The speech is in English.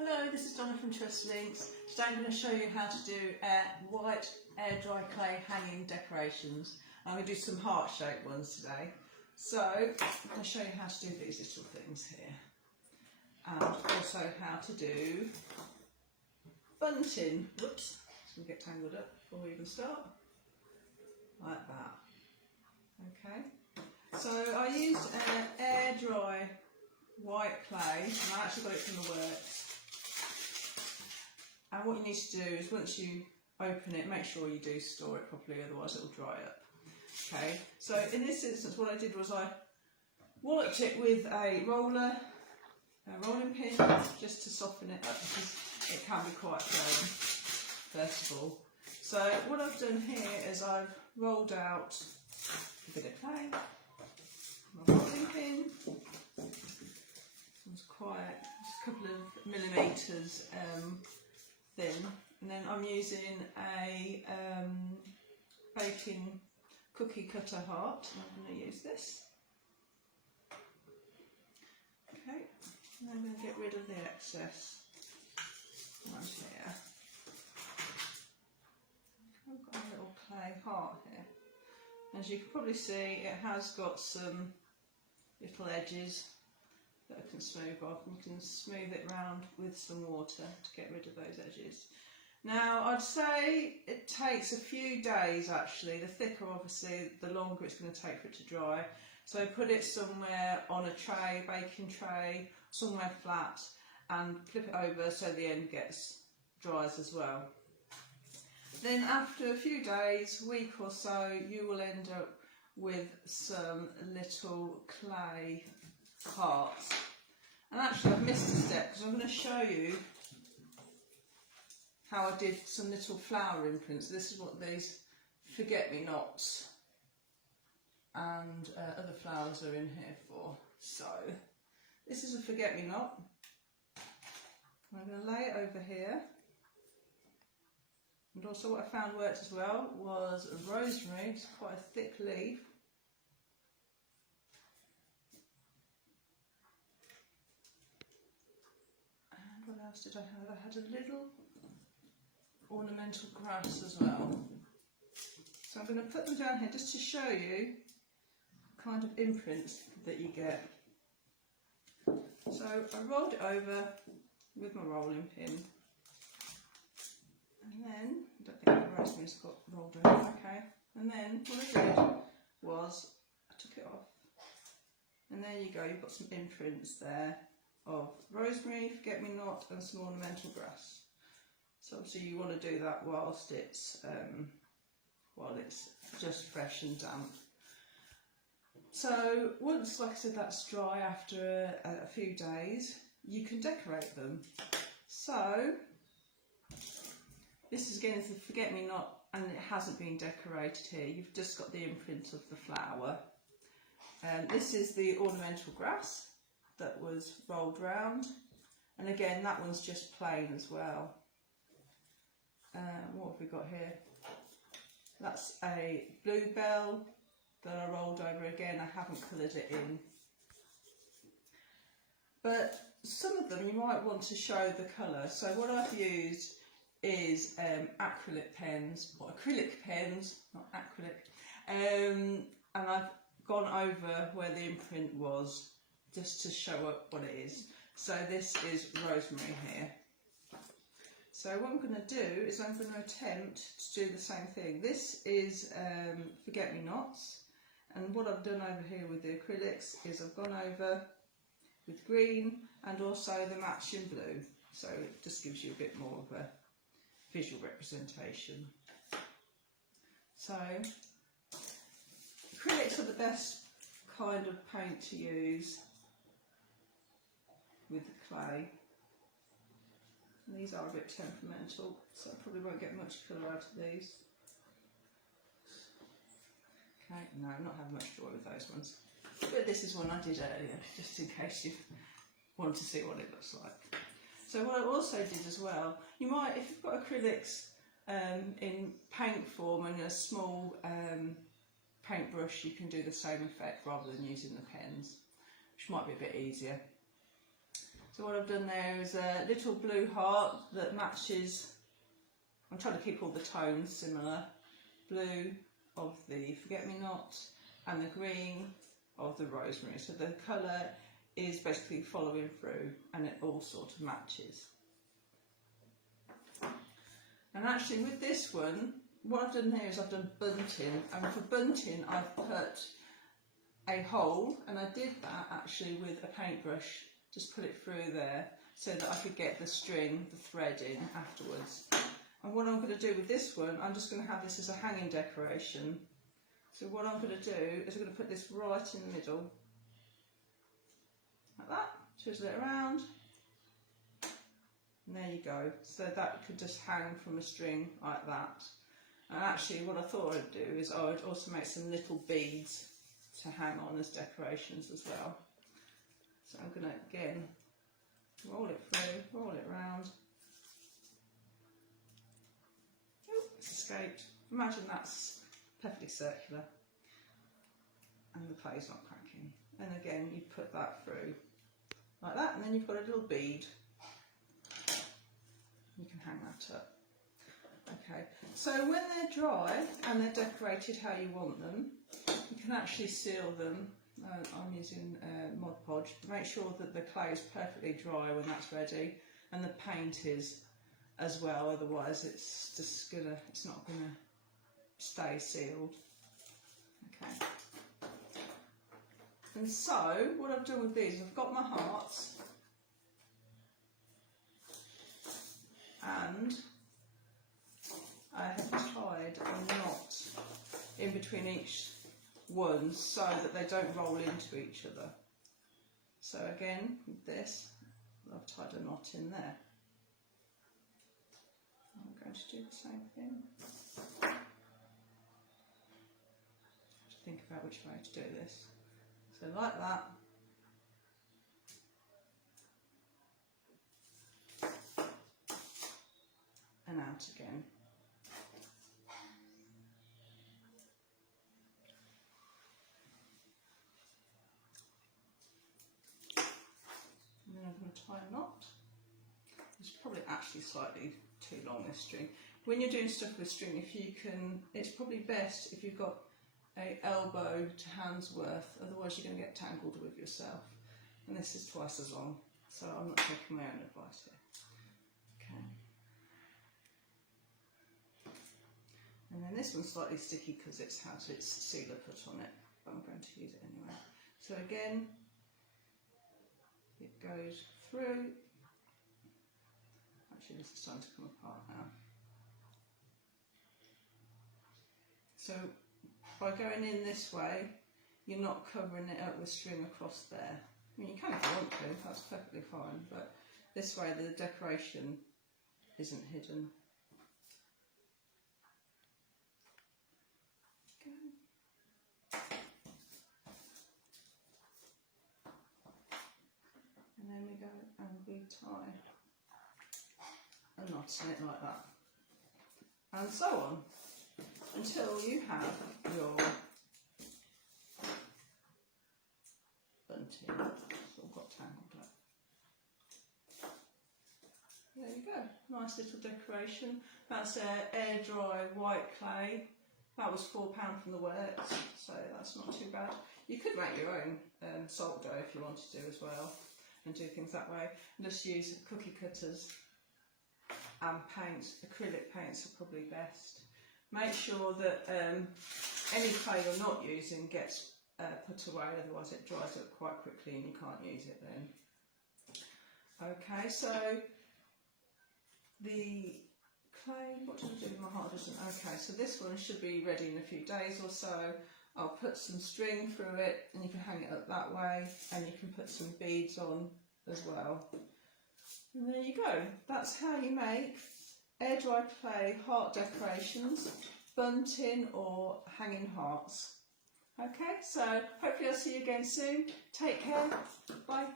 Hello, this is Donna from Trust Links. Today I'm going to show you how to do white air dry clay hanging decorations. I'm going to do some heart shaped ones today. So I'm going to show you how to do these little things here, and also how to do bunting. Whoops, it's going to get tangled up before we even start. Like that. Okay. So I used air dry white clay, and I actually got it from the works. And what you need to do is once you open it, make sure you do store it properly, otherwise it will dry up. Okay, so in this instance what I did was I walloped it with a rolling pin, just to soften it up because it can be quite firm, first of all. So what I've done here is I've rolled out a bit of clay, my rolling pin, it's quite just a couple of millimetres thin, and then I'm using a baking cookie cutter heart, and I'm going to use this. Okay, and I'm going to get rid of the excess right here. I've got a little clay heart here. As you can probably see, it has got some little edges that I can smooth off, and you can smooth it round with some water to get rid of those edges. Now I'd say it takes a few days actually. The thicker obviously the longer it's going to take for it to dry, so put it somewhere on a tray, baking tray, somewhere flat, and flip it over so the end gets dries as well. Then after a few days, week or so, you will end up with some little clay hearts. And actually I've missed a step because I'm going to show you how I did some little flower imprints. This is what these forget-me-nots and other flowers are in here for. So this is a forget-me-not. I'm going to lay it over here. And also what I found worked as well was a rosemary. It's quite a thick leaf. What else did I have? I had a little ornamental grass as well. So I'm going to put them down here just to show you the kind of imprints that you get. So I rolled it over with my rolling pin, and then, I don't think the rosemary's got rolled over, okay. And then what I did was I took it off, and there you go, you've got some imprints there of rosemary, forget-me-not, and some ornamental grass. So obviously you want to do that whilst it's just fresh and damp. So once, like I said, that's dry after a few days, you can decorate them. So this is again the forget-me-not, and it hasn't been decorated here. You've just got the imprint of the flower. This is the ornamental grass that was rolled round, and again that one's just plain as well. What have we got here? That's a bluebell that I rolled over again. I haven't coloured it in, but some of them you might want to show the colour. So what I've used is acrylic pens, or acrylic pens, not acrylic, and I've gone over where the imprint was, just to show up what it is. So this is rosemary here. So what I'm going to do is I'm going to attempt to do the same thing. This is forget-me-nots, and what I've done over here with the acrylics is I've gone over with green and also the matching blue, so it just gives you a bit more of a visual representation. So acrylics are the best kind of paint to use with the clay. And these are a bit temperamental, so I probably won't get much colour out of these. Okay, no, I'm not having much joy with those ones. But this is one I did earlier, just in case you want to see what it looks like. So what I also did as well, you might, if you've got acrylics in paint form and a small paintbrush, you can do the same effect rather than using the pens, which might be a bit easier. So what I've done there is a little blue heart that matches, I'm trying to keep all the tones similar, blue of the forget-me-not and the green of the rosemary. So the colour is basically following through and it all sort of matches. And actually with this one, what I've done here is I've done bunting, and for bunting I've put a hole, and I did that actually with a paintbrush, just put it through there so that I could get the string, the thread in afterwards. And what I'm going to do with this one, I'm just going to have this as a hanging decoration. So what I'm going to do is I'm going to put this right in the middle, like that, twizzle it around, and there you go. So that could just hang from a string like that. And actually what I thought I'd do is I would also make some little beads to hang on as decorations as well. So I'm going to again roll it through, roll it round. Oh, it's escaped. Imagine that's perfectly circular and the clay's not cracking. And again you put that through like that, and then you've got a little bead. You can hang that up. Okay, so when they're dry and they're decorated how you want them, you can actually seal them. I'm using Mod Podge. Make sure that the clay is perfectly dry when that's ready, and the paint is as well, otherwise it's just it's not gonna stay sealed. Okay. And so what I've done with these, I've got my hearts, and I have tied a knot in between each one so that they don't roll into each other. So again, with this, I've tied a knot in there. I'm going to do the same thing. I have to think about which way to do this. So like that. And out again. And then I'm going to tie a knot. It's probably actually slightly too long, this string. When you're doing stuff with string, if you can, it's probably best if you've got a elbow to hand's worth, otherwise you're going to get tangled with yourself. And this is twice as long, so I'm not taking my own advice here. Okay. And then this one's slightly sticky because it's had its sealer put on it, but I'm going to use it anyway. So again, it goes through. Actually, this is starting to come apart now. So by going in this way, you're not covering it up with string across there. I mean, you can if you want to, that's perfectly fine, but this way the decoration isn't hidden. And then we go and we tie a knot in it like that. And so on, until you have your bunting. It's all got tangled up. There you go, nice little decoration. That's air dry white clay. That was £4 from the works, so that's not too bad. You could make your own salt dough if you wanted to as well, and do things that way. And just use cookie cutters and paint. Acrylic paints are probably best. Make sure that any clay you're not using gets put away, otherwise it dries up quite quickly and you can't use it then. Okay, so the clay, what did I do with my heart? Okay, so this one should be ready in a few days or so. I'll put some string through it and you can hang it up that way, and you can put some beads on as well. And there you go. That's how you make air dry clay heart decorations, bunting or hanging hearts. Okay, so hopefully I'll see you again soon. Take care. Bye.